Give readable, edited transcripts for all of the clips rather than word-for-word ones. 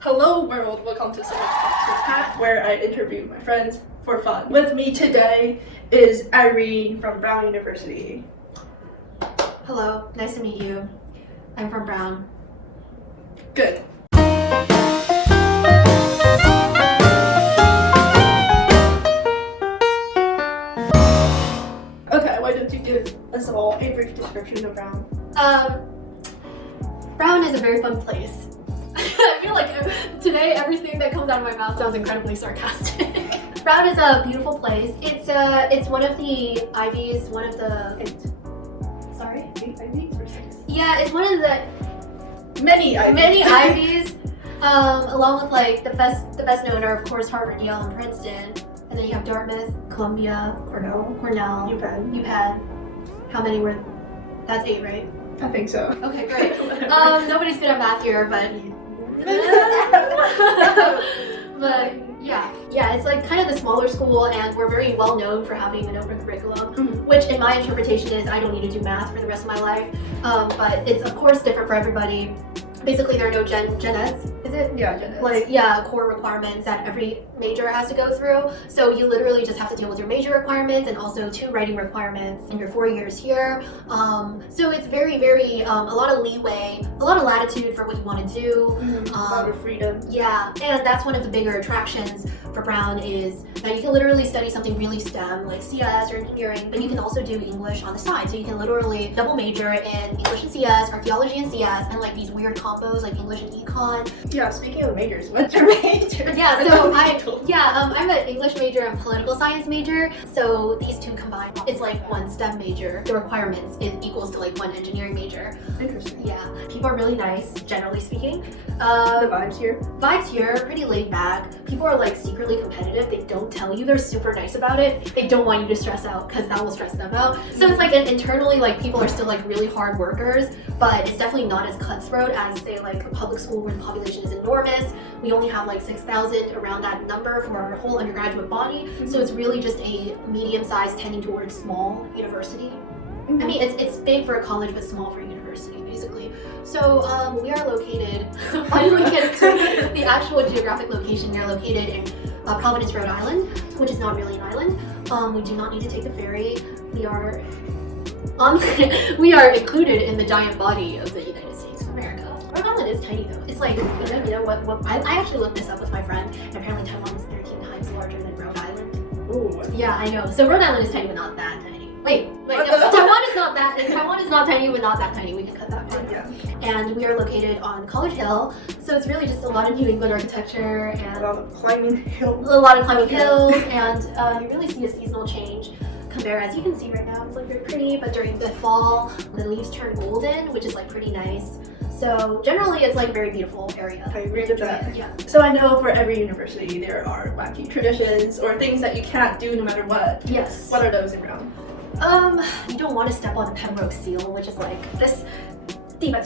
Hello world, welcome to Someone Talks with Pat, where I interview my friends for fun. With me today is Irene from Brown University. Hello, nice to meet you. I'm from Brown. Good. Okay, why don't you give us all a brief description of Brown? Brown is a very fun place. I feel like today everything that comes out of my mouth sounds incredibly sarcastic. Brown is a beautiful place. It's one of the Ivies, one of the... Sorry? 8 Ivies or 6? Yeah, it's one of the... Many Ivies. Many Ivies, along with like the best known are of course Harvard, Yale, and Princeton. And then you have Dartmouth, Columbia, Cornell, UPenn. How many were? That's 8, right? I think so. Okay, great. Nobody's good at math here, but yeah, it's like kind of the smaller school, and we're very well known for having an open curriculum, which in my interpretation is I don't need to do math for the rest of my life. But it's of course different for everybody. Basically, there are no gen eds, is it? Yeah, gen eds. Like, core requirements that every major has to go through. So you literally just have to deal with your major requirements and also 2 writing requirements in your 4 years here. So it's very, very, a lot of leeway, a lot of latitude for what you want to do. A lot of freedom. Yeah, and that's one of the bigger attractions for Brown is that you can literally study something really STEM, like CS or engineering, but you can also do English on the side. So you can literally double major in English and CS, archaeology and CS, and like these weird combos like English and econ. Yeah, speaking of majors, what's your major? Yeah, so I'm an English major and political science major. So these two combined, it's like one STEM major. The requirements equals to like one engineering major. Interesting. Yeah, people are really nice, generally speaking. The vibes here? Vibes here are pretty laid back. People are like secretly competitive. They don't tell you. They're super nice about it. They don't want you to stress out because that will stress them out. So it's like internally, like people are still like really hard workers, but it's definitely not as cutthroat as say like a public school where the population is enormous. We only have like 6,000 around that number for our whole undergraduate body. So it's really just a medium-sized tending towards small university. I mean, it's big for a college, but small for a university, basically. So we are located, finally get to the actual geographic location. We are located in Providence, Rhode Island, which is not really an island. We do not need to take the ferry. We are included in the giant body of the United States of America. Rhode Island is tiny though. It's like, you know what I actually looked this up with my friend, and apparently Taiwan is 13 times larger than Rhode Island. Ooh. Yeah, I know. So Rhode Island is tiny, but not that tiny. Wait, no, Taiwan is not tiny, but not that tiny. We can cut that part. Yeah. And we are located on College Hill, so it's really just a lot of New England architecture and A lot of climbing hills. And you really see a seasonal change. Compare, as you can see right now, it's like very pretty, but during the fall, the leaves turn golden, which is like pretty nice. So generally, it's like a very beautiful area. I agree with that. Yeah. So I know for every university there are wacky traditions or things that you can't do no matter what. Yes. What are those in Brown? You don't want to step on the Pembroke seal, which is like this. It's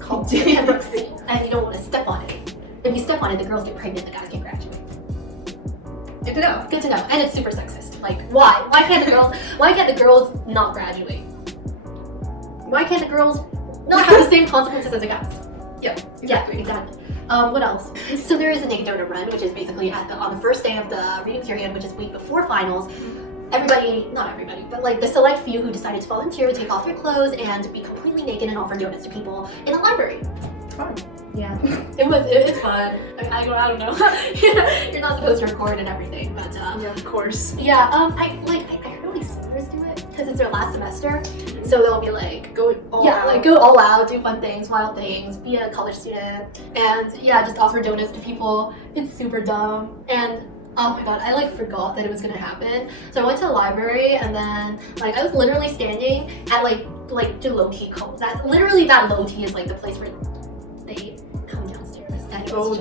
called the Pembroke seal, and you don't want to step on it. If you step on it, the girls get pregnant, the guys can graduate. Good to know. Good to know, and it's super sexist. Like, why? Why can't the girls not graduate? Why can't the girls not have the same consequences as the guys? Yeah, exactly. Yeah, exactly. What else? So there is a naked donut run, which is basically on the first day of the reading period, which is week before finals. Not everybody, but like the select few who decided to volunteer would take off their clothes and be completely naked and offer donuts to people in a library. Fun. Yeah, it was fun. I don't know. You're not supposed to record and everything, but yeah, of course. Yeah, I heard all these seniors do it because it's their last semester, so they'll be like go all out, do fun things, wild things, be a college student, and yeah, just offer donuts to people. It's super dumb, and oh my god, I like forgot that it was gonna happen. So I went to the library, and then like I was literally standing at like the low tea cones. That low tea is like the place where they come downstairs, and it was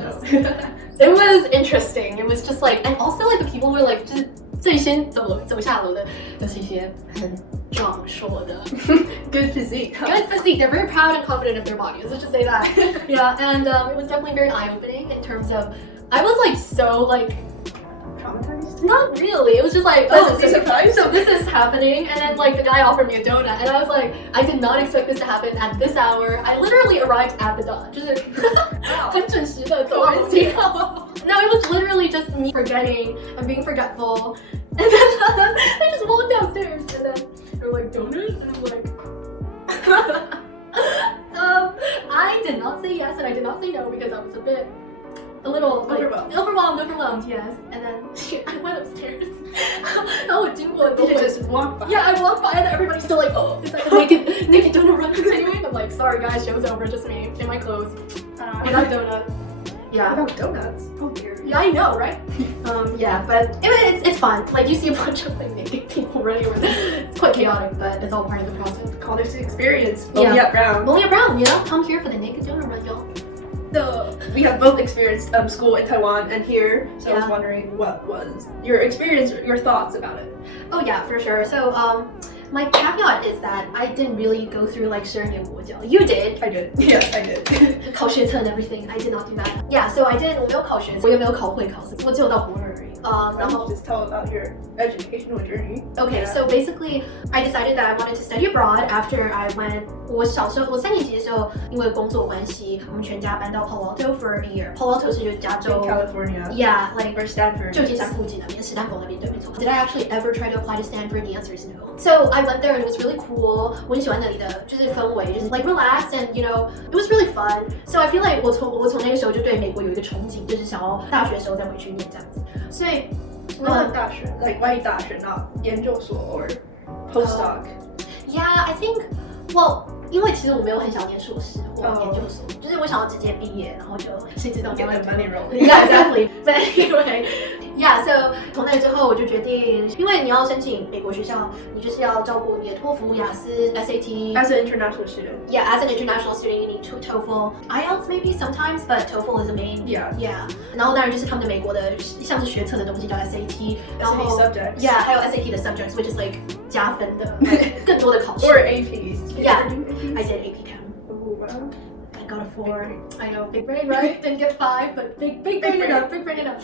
it was interesting. It was just like, and also like the people were like just 最先走下楼的都是一些很壮硕的 good physique. Good physique. They're very proud and confident of their bodies. Let's just say that. Yeah, and it was definitely very eye-opening in terms of I was like so like traumatized? Not really. It was just like, Pleasantly surprised. so this is happening, and then like the guy offered me a donut, and I was like, I did not expect this to happen at this hour. I literally arrived at the dot, 就是很准时的走完机后。No, it was literally just me forgetting and being forgetful, and then I just walked downstairs, and then they were like donut, and I'm like. I did not say yes and I did not say no because I was a little like, overwhelmed, yes. And then I went upstairs. And I just walked by. Yeah, I walked by and everybody's still like, oh, it's like a naked donut run continuing. I'm like, sorry guys, show's over, just me in my clothes. Without donuts. Yeah. Without donuts? Oh dear. Yeah, I know, right? Yeah, but it's fun. Like you see a bunch of like naked people running around. It's quite chaotic, but it's all part of the process. College experience. Only at Brown. Only at Brown, you know? Come here for the naked donut run, y'all. So we have both experienced school in Taiwan and here. So I was wondering what was your experience, your thoughts about it? Oh yeah, for sure. So my caveat is that I didn't really go through like 12年国教. You did. I did. Yes, I did. 考学测 and everything. I did not do that. Yeah, so I did. 我没有考学测，我也没有考会考试，我只有到国二而已。然后 just tell about your educational journey. Okay, so basically, I decided that I wanted to study abroad after I went. 我3年级的时候，因为工作关系，我们全家搬到 Palo Alto for a year. Palo Alto 是加州 In California. Yeah, like or Stanford. 旧金山附近那边，史丹佛那边对没错。Did I actually ever try to apply to Stanford? The answer is no. So I went there and it was really cool. 我很喜欢那里的就是氛围，就是 like relaxed and you know it was really fun. So I feel like 我从那个时候就对美国有一个憧憬，就是想要大学的时候再回去念这样子。所以大学 like why 大学 not 研究所 or postdoc? Yeah, I think well. 因为其实我没有很想念硕士或研究所，就是我想要直接毕业，然后就谁知道 get the money rolling. Yeah, exactly. But anyway, yeah. So 从那之后我就决定，因为你要申请美国学校，你就是要照顾你的托福、雅思、SAT. As an international student. Yeah, as an international student, you need TOEFL, IELTS maybe sometimes, but TOEFL is the main. Yeah. Yeah. 然后当然就是他们的美国的像是学测的东西叫 SAT， 然后 subjects. Yeah, 还有 SAT 的 subjects, which is like 加分的，更多的考试。Or APs. Yeah. I did AP Chem. Oh, wow. I got a 4. I know, big brain, right? Didn't get 5, but big brain enough, big brain enough.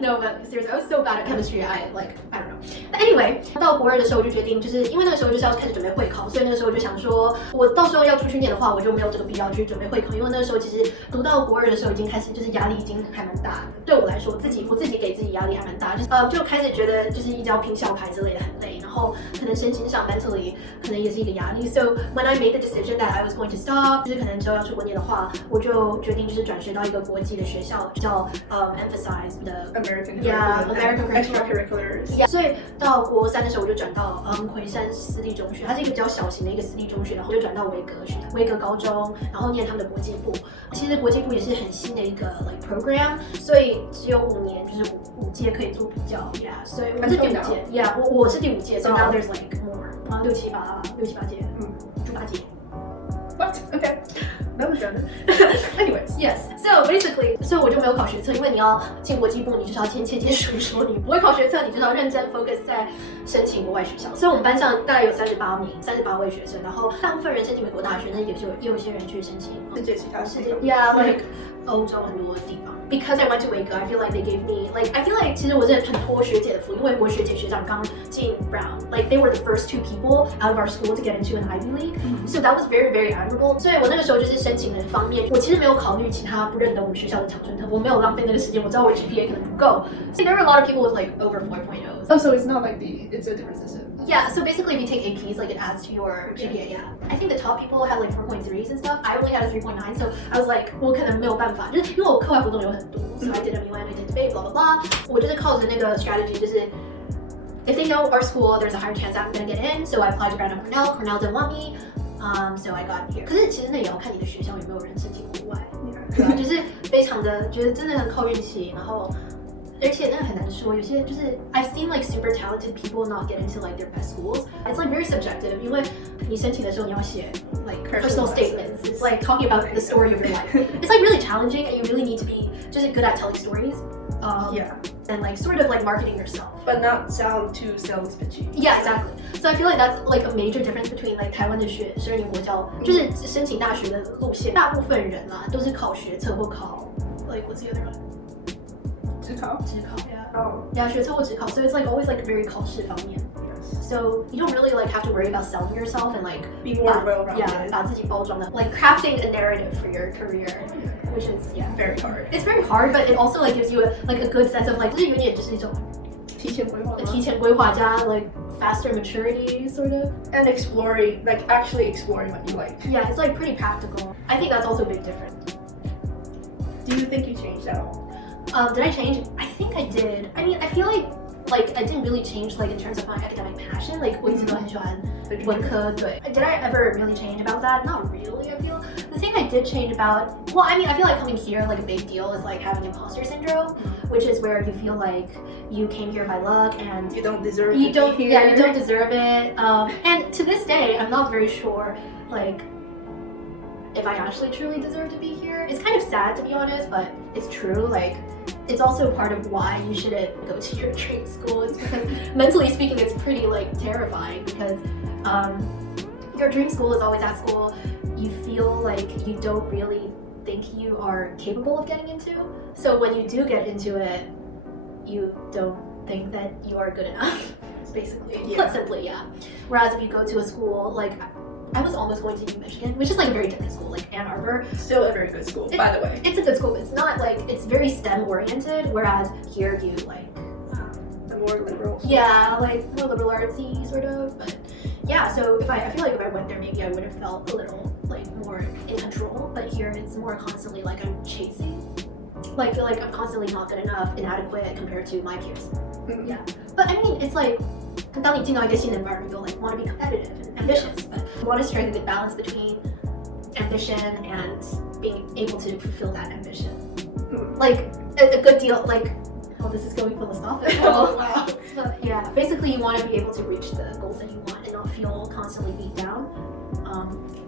No, but seriously, I was so bad at chemistry. I don't know. But anyway, 到国二的时候我就决定，就是因为那个时候就是要开始准备会考，所以那个时候就想说，我到时候要出去念的话，我就没有这个必要去准备会考，因为那个时候其实读到国二的时候已经开始，就是压力已经还蛮大的。对我来说，我自己给自己压力还蛮大，就开始觉得就是一直要拼校牌之类的很累，然后可能身心上 mentally 可能也是一个压力。So when I made the decision that I was going to stop， 就是可能之后要出国念的话，我就决定就是转学到一个国际的学校，叫emphasize 的 American extracurriculars。Yeah， 所以到国3的时候我就转到魁山私立中学，它是一个比较小型的一个私立中学，然后就转到维格高中，然后念他们的国际部。其实国际部也是很新的一个 like program， 所以只有5年，就是5届可以做比较。Yeah， 所以我是第5届。Yeah， 我是第5届， so now there's like more， 6、7、8届，猪八戒。What? Okay. That was random. Anyways, yes. So basically, 所以我就没有考学测，因为你要进国际部，你就是要签签书说你不会考学测，你就是要认真 focus 在申请国外学校。所以我们班上大概有38位学生，然后大部分人申请美国大学，那也有一些人去申请世界其他地方。Yeah, like 欧洲很多地方。Because I went to Waco, I feel like they gave me I feel like 其实我是很托学姐的福，因为我学姐学长刚进 Brown, like they were the first 2 people out of our school to get into an Ivy League, so that was very very admirable. 所以我那个时候就是申请的方面，我其实没有考虑其他不认得我们学校的常春藤，我没有浪费那个时间，我知道我 GPA 可能不够。So there were a lot of people with like over 4.0s. Oh, so it's not like it's a different system. Yeah, so basically if you take APs, like it adds to your GPA, yeah. I think the top people had like 4.3s and stuff. I only had a 3.9, so I was like, 我可能没有办法，就是因为我课外活动有很多 so I did MUN, I did debate, blah blah blah. 我就是靠着那个 strategy， 就是 if they know our school, there's a higher chance I'm gonna get in. So I applied to Brown and Cornell. Cornell didn't want me, so I got here. 可是其实那也要看你的学校有没有人申请国外，对啊，就是非常的觉得真的很靠运气，然后。而且那个很难说，有些就是 I've seen like super talented people not get into like their best schools. It's like very subjective. 因为你申请的时候你要写 like personal statements. It's like talking about the story of your life. It's like really challenging, and you really need to be just good at telling stories. Yeah. And like sort of like marketing yourself, but not sound too sales pitchy. Yeah, exactly. So I feel like that's like a major difference between like 台湾的12年国教，就是申请大学的路线，大部分人啦都是考学测或考 like what's the other one? 职考。职考 yeah. Oh. Yeah, 学测或职考 so it's like always like very 考试方面 so you don't really like have to worry about selling yourself and like be more well-rounded. Yeah, 把自己包装的 like crafting a narrative for your career which is yeah very hard. It's very hard but it also like gives you a good sense of like 就是有点就是一种提前规划吗？提前规划加 like faster maturity sort of and exploring like actually exploring what you like. Yeah, it's like pretty practical. I think that's also a big difference. Do you think you changed at all? Did I change? I think I did. I mean, I feel like I didn't really change like in terms of my academic passion. Like 我一直都很喜欢文科，对。Did I ever really change about that? Not really, I feel. The thing I did change about, well, I mean, I feel like coming here, like a big deal is like having imposter syndrome, which is where you feel like you came here by luck and you don't deserve you it. don't, yeah, you don't deserve it. And to this day, I'm not very sure, like, if I actually truly deserve to be here. It's kind of sad to be honest, but it's true. Like, it's also part of why you shouldn't go to your dream school. It's because mentally speaking, it's pretty like terrifying because your dream school is always at school you feel like you don't really think you are capable of getting into. So when you do get into it, you don't think that you are good enough, basically. Yeah. Put simply, yeah. Whereas if you go to a school, like I was almost going to U Michigan, which is like a very different school, like Ann Arbor. Still a very good school, by the way. It's a good school, but it's not like, it's very STEM oriented, whereas here you like... the more liberal. Yeah, like more liberal artsy sort of, but yeah, so if I feel like if I went there, maybe I would have felt a little like more in control, but here it's more constantly like I'm chasing. Like feel like I'm constantly not good enough, inadequate compared to my peers. Mm-hmm. Yeah, but I mean, it's like, 当你进到一个新的 environment, you'll like want to be competitive and ambitious, but you want to strike a good balance between ambition and being able to fulfill that ambition. Like a good deal, like, oh, this is going philosophical. Oh, wow. But yeah, basically you want to be able to reach the goals that you want and not feel constantly beat down.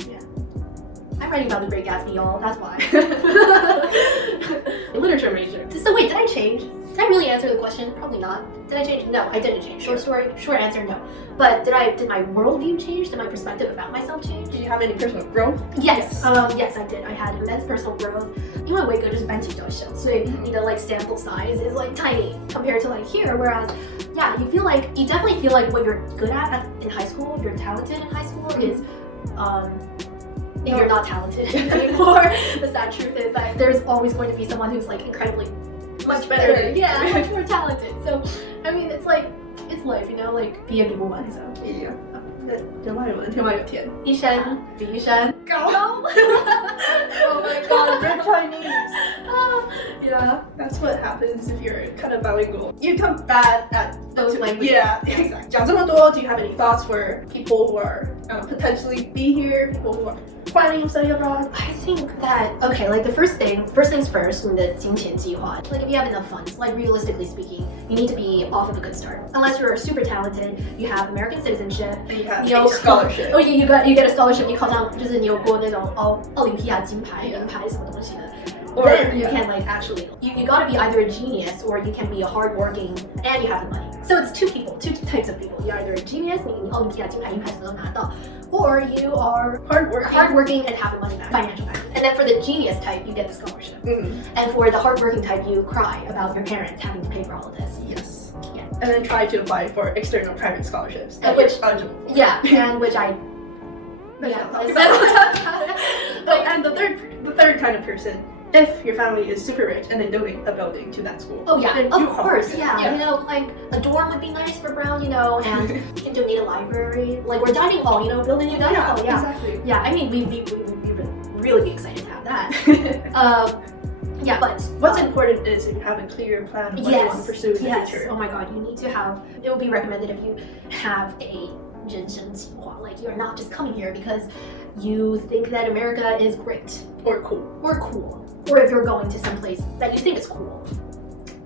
Yeah. I'm writing about the Great Gatsby, y'all. That's why. Literature major. So wait, did I change? Did I really answer the question? Probably not. Did I change? No, I didn't change. Short answer, no. But did my worldview change? Did my perspective about myself change? Did you have any personal growth? Yes. Yes, I did. I had immense personal growth. 因为维格就是班级比较小，所以你的 like sample size is like tiny compared to like here. Whereas, yeah, you definitely feel like what you're good at in high school, you're talented in high school is, you're not talented anymore. The sad truth is that there's always going to be someone who's like incredibly much better. Yeah, much more talented. So, I mean, it's like, it's life, you know, like 毕业读不完 so. Yeah. 人外有人，天外有天。一山比一山高。Oh my god, you're Chinese. Yeah. That's what happens if you're kind of bilingual. You become bad at those languages. Yeah, exactly. 讲这么多, do you have any thoughts for people who are potentially be here, people who are planning to study abroad? I think that, okay, like the first things first, 你的金钱计划. Like if you have enough funds, like realistically speaking, you need to be off of a good start. Unless you're super talented, you have American citizenship, and you have a scholarship. Oh, you get a scholarship, 你考上就是你有过那种奥林匹亚金牌、银牌什么东西的。Or then you can like actually, you gotta be either a genius or you can be a hardworking and you have the money. So it's two types of people. You're either a genius, 你奥林匹亚金牌、银牌什么都拿到, or you are hardworking and have the money back, financial back. And then for the genius type, you get the scholarship. And for the hardworking type, you cry about your parents having to pay for all of this. Yes. Yeah. And then try to apply for external private scholarships. And which, yeah, and which I. Yeah. And the third kind of person, if your family is super rich and they donate a building to that school. Oh yeah, of course, yeah. You know, like a dorm would be nice for Brown, you know, and you can donate a library, like or dining hall, you know, build a new dining hall. Yeah, exactly. Yeah, I mean, we would really be excited to have that. Yeah, but what's important is if you have a clear plan of what you want to pursue in the future. Oh my god, you need to have. It would be recommended if you have a 人生计划. Like you're not just coming here because you think that America is great or cool. Or if you're going to some place that you think is cool.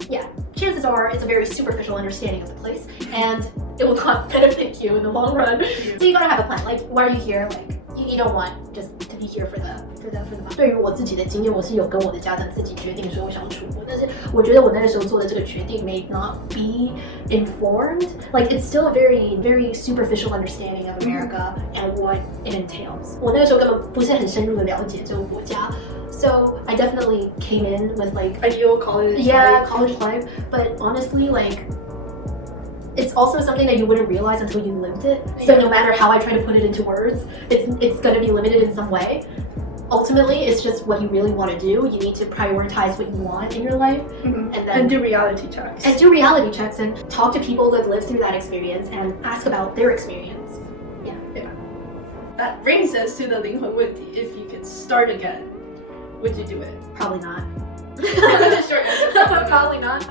Yeah, chances are it's a very superficial understanding of the place and it will not benefit you in the long run. So you gotta have a plan. Like, why are you here? Like, you don't want just to be here for the money. 对于我自己的经验，我是有跟我的家长自己决定说我想出国，但是我觉得我那个时候做的这个决定 may not be informed. Like it's still a very, very superficial understanding of America and what it entails. 我那个时候根本不是很深入的了解这个国家。So I definitely came in with like ideal college life. college life, but honestly, like it's also something that you wouldn't realize until you lived it. So no matter how I try to put it into words, it's gonna be limited in some way. Ultimately, it's just what you really want to do. You need to prioritize what you want in your life, and do reality checks. And do reality checks and talk to people that lived through that experience and ask about their experience. Yeah. That brings us to the 灵魂问题. If you could start again, would you do it? Probably not. Short answer. Probably not.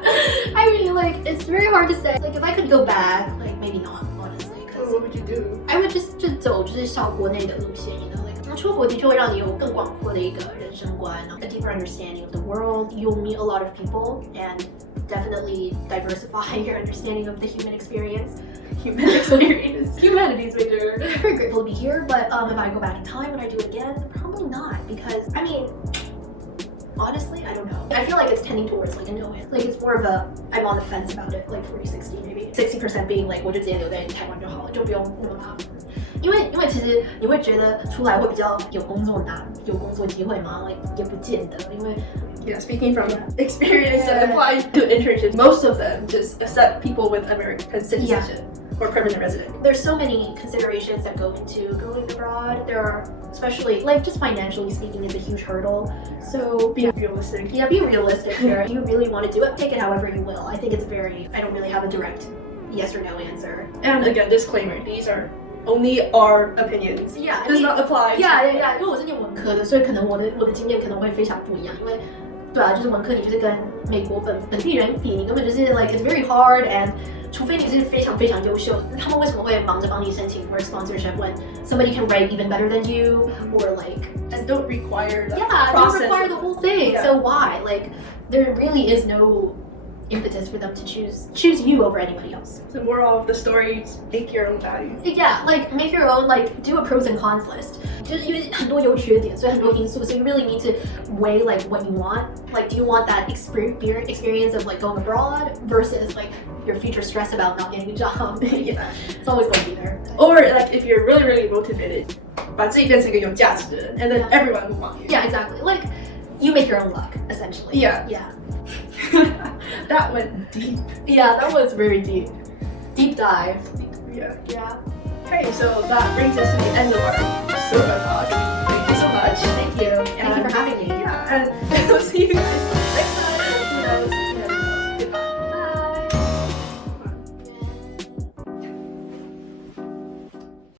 I mean, like, it's very hard to say. Like, if I could go back, like, maybe not, honestly. What would you do? I would just 走就是像国内的路线，you know, like 出国的确会让你有更广阔的一个人生观 ，a deeper understanding of the world. You'll meet a lot of people and definitely diversify your understanding of the human experience. Humanities major. Very grateful to be here, but if I go back in time, would I do it again? Probably not, because I mean. Honestly, I don't know. I feel like it's tending towards like a no. Like it's more of a I'm on the fence about it, like 40-60 maybe. 60% being like 我就直接留在台湾就好了，就不用那么麻烦。因为其实你会觉得出来会比较有工作难，有工作机会吗？ Like 也不见得，因为 Yeah, speaking from experience that applies to internships, most of them just accept people with American citizenship or permanent resident. There's so many considerations that go into going abroad. There are, especially like just financially speaking, is a huge hurdle. So Be realistic. Yeah, be realistic here. If you really want to do it, take it however you will. I think it's I don't really have a direct yes or no answer. And again, disclaimer, these are only our opinions. Yeah, Does not apply. Yeah. 因为我是念文科的，所以可能我的经验可能会非常不一样。因为对啊，就是文科，你就是跟美国本地人比，你根本就是 like it's very hard and 除非你是非常非常优秀，他们为什么会忙着帮你申请 for sponsorship when somebody can write even better than you or like and don't require the don't process. require the whole thing. Yeah. So why? Like there really is no impetus for them to choose you over anybody else. The moral of the story is make your own value. Yeah, like make your own, like do a pros and cons list. 就是因为很多优缺点，所以很多因素, so you really need to weigh like what you want. Like, do you want that experience of like going abroad versus like your future stress about not getting a job? Yeah. It's always going to be there. Or like if you're really, really motivated, 把自己变成一个有价值的人, and then everyone will want you. Yeah, exactly. Like you make your own luck, essentially. Yeah. That went deep. Yeah, that was very deep. Deep dive. Yeah. Okay, so that brings us to the end of our soda talk. Thank you so much. Thank you. Thank you for having me. Yeah, and we'll see you guys